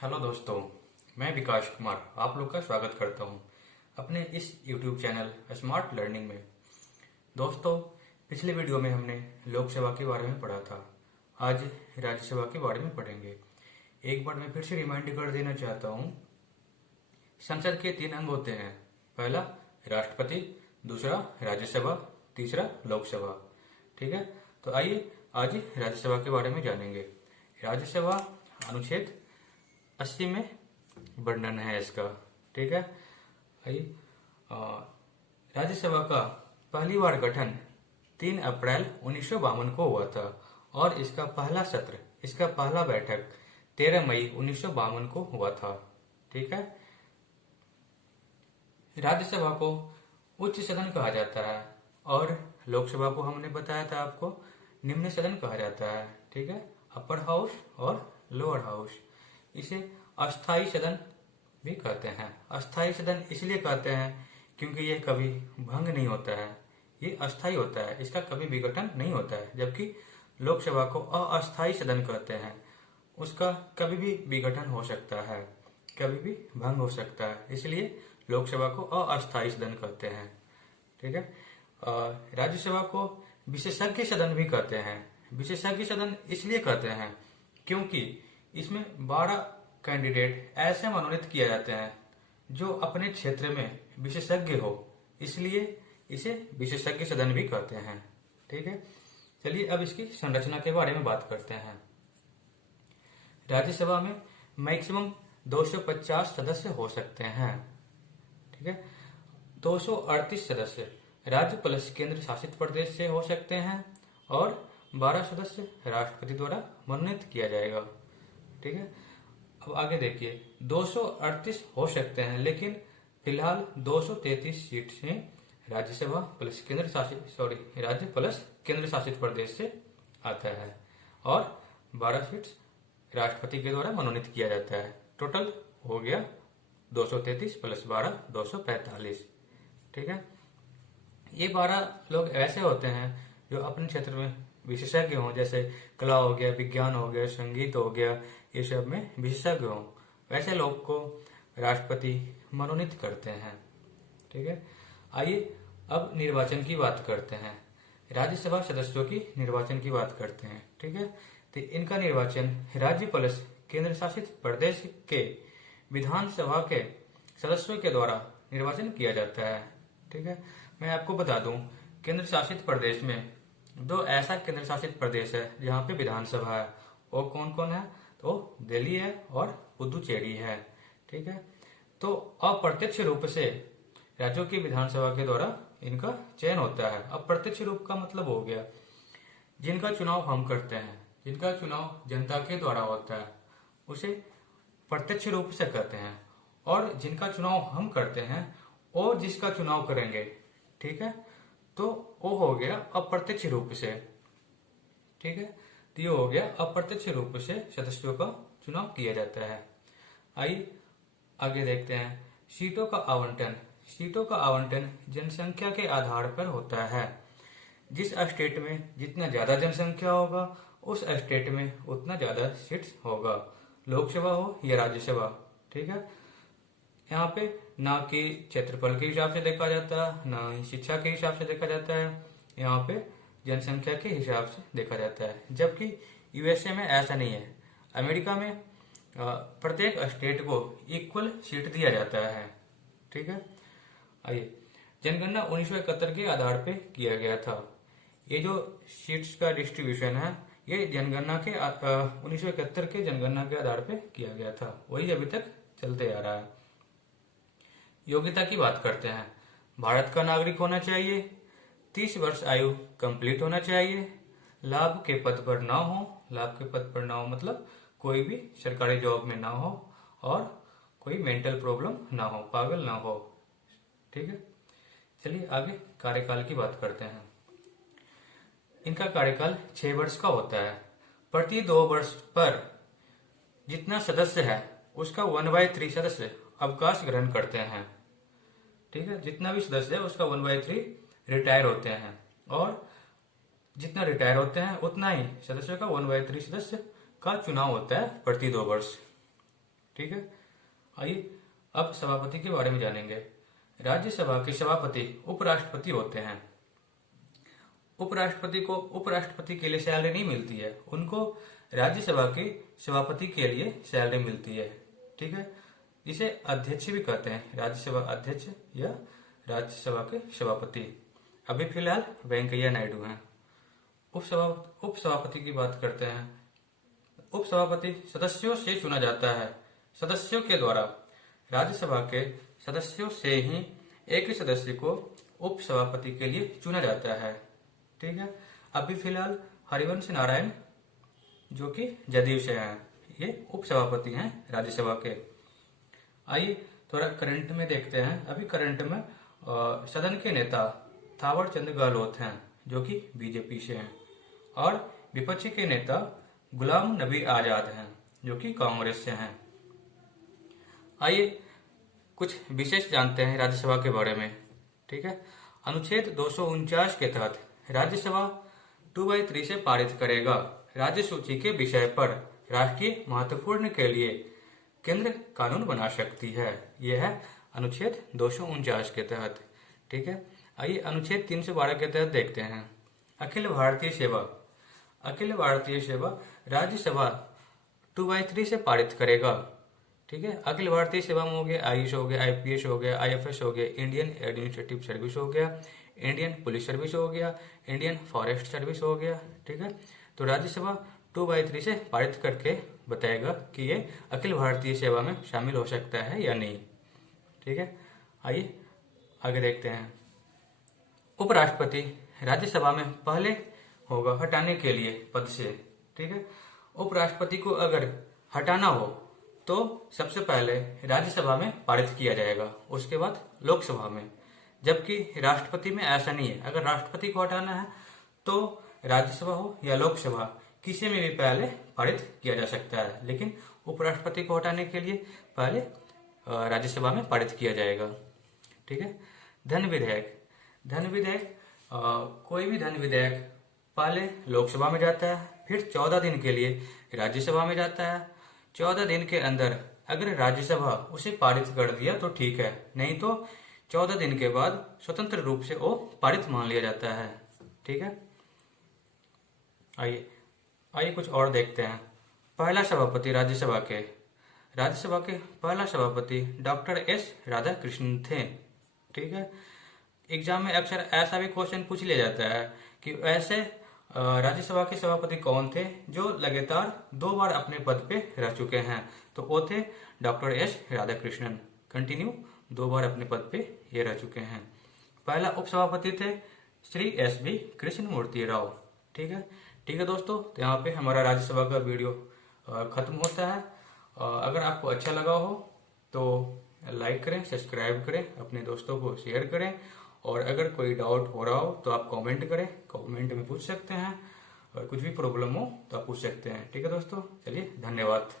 Hello दोस्तों, मैं विकास कुमार आप लोग का स्वागत करता हूं अपने इस YouTube चैनल स्मार्ट लर्निंग में। दोस्तों, पिछले वीडियो में हमने लोकसभा के बारे में पढ़ा था। आज राज्यसभा के बारे में पढ़ेंगे। एक बार मैं फिर से रिमाइंड कर देना चाहता हूं। संसद के 3 अंग होते हैं। पहला राष्ट्रपति, दूसरा राज्यसभा, तीसरा लोकसभा। ठीक है, तो आइए आज राज्यसभा के बारे में जानेंगे। राज्यसभा अनुच्छेद 80 में वर्णन है इसका। ठीक है, आइए। राज्यसभा का पहली बार गठन 3 अप्रैल 1952 को हुआ था और इसका पहला बैठक 13 मई 1952 को हुआ था। ठीक है, राज्यसभा को उच्च सदन कहा जाता है और लोकसभा को हमने बताया था आपको निम्न सदन कहा जाता है। ठीक है, अपर हाउस और लोअर हाउस। इसे अस्थायी सदन भी कहते हैं। अस्थायी सदन इसलिए कहते हैं क्योंकि यह कभी भंग नहीं होता है, ये अस्थायी होता है, इसका कभी विघटन नहीं होता है। जबकि लोकसभा को अस्थायी सदन कहते हैं, उसका कभी भी विघटन हो सकता है, कभी भी भंग हो सकता है, इसलिए लोकसभा को अस्थायी सदन कहते हैं। ठीक है, राज्यसभा को विशेषज्ञ सदन भी कहते हैं। विशेषज्ञ सदन इसलिए कहते हैं क्योंकि इसमें 12 कैंडिडेट ऐसे मनोनीत किए जाते हैं जो अपने क्षेत्र में विशेषज्ञ हो, इसलिए इसे विशेषज्ञ सदन भी कहते हैं। ठीक है, चलिए अब इसकी संरचना के बारे में बात करते हैं। राज्यसभा में मैक्सिमम 250 सदस्य हो सकते हैं। ठीक है, 238 सदस्य राज्य प्लस केंद्र शासित प्रदेश से हो सकते हैं और 12 सदस्य राष्ट्रपति द्वारा मनोनीत किया जाएगा। ठीक है, अब आगे देखिए, 238 हो सकते हैं, लेकिन फिलहाल 233 सीट से राज्य प्लस केंद्र शासित प्रदेश से आता है और 12 सीट्स राष्ट्रपति के द्वारा मनोनीत किया जाता है। टोटल हो गया 233 प्लस 12 245। ठीक है, ये 12 लोग ऐसे होते हैं जो अपने क्षेत्र में विशेषज्ञ हों, जैसे कला हो गया, विज्ञान हो गया, संगीत हो गया, ये सब में विशेषज्ञ हों। वैसे लोग को राष्ट्रपति मनोनीत करते हैं। ठीक है, आइए अब निर्वाचन की बात करते हैं। राज्यसभा सदस्यों की निर्वाचन की बात करते हैं। ठीक है, तो इनका निर्वाचन राज्य प्लस केंद्र शासित प्रदेश के विधानसभा के सदस्यों के द्वारा निर्वाचन किया जाता है। ठीक है, मैं आपको बता दूं, केंद्र शासित प्रदेश में 2 ऐसा केंद्र शासित प्रदेश है जहाँ पे विधानसभा है। वो कौन कौन है? तो दिल्ली है और पुदुचेरी है। ठीक है, तो अप्रत्यक्ष रूप से राज्यों की विधानसभा के द्वारा इनका चयन होता है। अप्रत्यक्ष रूप का मतलब हो गया जिनका चुनाव हम करते हैं, जिनका चुनाव जनता के द्वारा होता है, उसे प्रत्यक्ष रूप से कहते हैं। और जिनका चुनाव हम करते हैं वो जिसका चुनाव करेंगे, ठीक है, तो वो हो गया अप्रत्यक्ष रूप से। ठीक है, तो ये हो गया अप्रत्यक्ष रूप से सदस्यों का चुनाव किया जाता है। आइए आगे देखते हैं। सीटों का आवंटन। सीटों का आवंटन जनसंख्या के आधार पर होता है। जिस स्टेट में जितना ज्यादा जनसंख्या होगा उस स्टेट में उतना ज्यादा सीट्स होगा, लोकसभा हो या राज्यसभा। ठीक है, यहाँ पे ना कि क्षेत्रफल के हिसाब से देखा जाता है, ना ही शिक्षा के हिसाब से देखा जाता है, यहाँ पे जनसंख्या के हिसाब से देखा जाता है। जबकि यूएसए में ऐसा नहीं है। अमेरिका में प्रत्येक स्टेट को इक्वल सीट दिया जाता है। ठीक है, आइए, जनगणना 1971 के आधार पे किया गया था। ये जो सीट्स का डिस्ट्रीब्यूशन है ये जनगणना के 1971 के जनगणना के आधार पे किया गया था, वही अभी तक चलते आ रहा है। योग्यता की बात करते हैं। भारत का नागरिक होना चाहिए, 30 वर्ष आयु कंप्लीट होना चाहिए, लाभ के पद पर ना हो। लाभ के पद पर ना हो मतलब कोई भी सरकारी जॉब में ना हो और कोई मेंटल प्रॉब्लम ना हो, पागल ना हो। ठीक है, चलिए आगे कार्यकाल की बात करते हैं। इनका कार्यकाल 6 वर्ष का होता है। प्रति 2 वर्ष पर जितना सदस्य है उसका 1/3 सदस्य अवकाश ग्रहण करते हैं। ठीक है, जितना भी सदस्य है उसका 1/3 रिटायर होते हैं और जितना रिटायर होते हैं उतना ही सदस्यों का 1/3 सदस्य का चुनाव होता है प्रति 2 वर्ष। ठीक है। आइए अब सभापति के बारे में जानेंगे। राज्यसभा के सभापति उपराष्ट्रपति होते हैं। उपराष्ट्रपति को उपराष्ट्रपति के लिए सैलरी नहीं मिलती है, उनको राज्यसभा के सभापति के लिए सैलरी मिलती है, ठीक है। इसे अध्यक्ष भी कहते हैं, राज्यसभा अध्यक्ष या राज्यसभा के सभापति। अभी फिलहाल वेंकैया नायडू हैं। उपसभापति की बात करते हैं। उपसभापति सदस्यों से चुना जाता है, सदस्यों के द्वारा। राज्यसभा के सदस्यों से ही एक सदस्य को उपसभापति के लिए चुना जाता है, ठीक है। अभी फिलहाल हरिवंश नारायण जो कि जदयू से हैं, ये उपसभापति हैं राज्यसभा के। आइए थोड़ा करंट में देखते हैं। अभी करंट में सदन के नेता थावर चंद गहलोत हैं जो कि बीजेपी से हैं, और विपक्षी के नेता गुलाम नबी आजाद हैं जो कि कांग्रेस से हैं। आइए कुछ विशेष जानते हैं राज्यसभा के बारे में, ठीक है। अनुच्छेद 249 के तहत राज्यसभा 2/3 से पारित करेगा। राज्य सूची के विषय पर राष्ट्रीय महत्वपूर्ण के लिए केंद्र कानून बना सकती है। यह है अनुच्छेद 249 के तहत, ठीक है। आइए अनुच्छेद 312 के तहत देखते हैं। अखिल भारतीय सेवा। अखिल भारतीय सेवा राज्यसभा 2/3 से पारित करेगा, ठीक है। अखिल भारतीय सेवा में हो गया आयुष हो गया, आईपीएस हो गया, आईएफएस हो गया, इंडियन एडमिनिस्ट्रेटिव सर्विस हो गया, इंडियन पुलिस सर्विस हो गया, इंडियन फॉरेस्ट सर्विस हो गया, ठीक है। तो राज्यसभा 2/3 से पारित करके बताएगा कि ये अखिल भारतीय सेवा में शामिल हो सकता है या नहीं, ठीक है। आइए आगे देखते हैं। उपराष्ट्रपति राज्यसभा में पहले होगा हटाने के लिए पद से, ठीक है। उपराष्ट्रपति को अगर हटाना हो तो सबसे पहले राज्यसभा में पारित किया जाएगा, उसके बाद लोकसभा में। जबकि राष्ट्रपति में ऐसा नहीं है। अगर राष्ट्रपति को हटाना है तो राज्यसभा हो या लोकसभा, किसी में भी पहले पारित किया जा सकता है, लेकिन उपराष्ट्रपति को हटाने के लिए पहले राज्यसभा में पारित किया जाएगा, ठीक है। धन विधेयक। धन विधेयक कोई भी धन विधेयक पहले लोकसभा में जाता है, फिर 14 दिन के लिए राज्यसभा में जाता है। 14 दिन के अंदर अगर राज्यसभा उसे पारित कर दिया तो ठीक है, नहीं तो 14 दिन के बाद स्वतंत्र रूप से वो पारित मान लिया जाता है, ठीक है। आइए कुछ और देखते हैं। पहला सभापति राज्यसभा के पहला सभापति डॉक्टर एस राधाकृष्णन थे, ठीक है। एग्जाम में अक्सर ऐसा भी क्वेश्चन पूछ लिया जाता है कि ऐसे राज्यसभा के सभापति कौन थे जो लगातार 2 बार अपने पद पे रह चुके हैं। तो वो थे डॉक्टर एस राधाकृष्णन, कंटिन्यू 2 बार अपने पद पे ये रह चुके हैं। पहला उपसभापति थे श्री एस.बी. कृष्णमूर्ति राव, ठीक है दोस्तों। तो यहाँ पे हमारा राज्यसभा का वीडियो खत्म होता है। अगर आपको अच्छा लगा हो तो लाइक करें, सब्सक्राइब करें, अपने दोस्तों को शेयर करें, और अगर कोई डाउट हो रहा हो तो आप कमेंट करें, कमेंट में पूछ सकते हैं, और कुछ भी प्रॉब्लम हो तो आप पूछ सकते हैं, ठीक है दोस्तों। चलिए, धन्यवाद।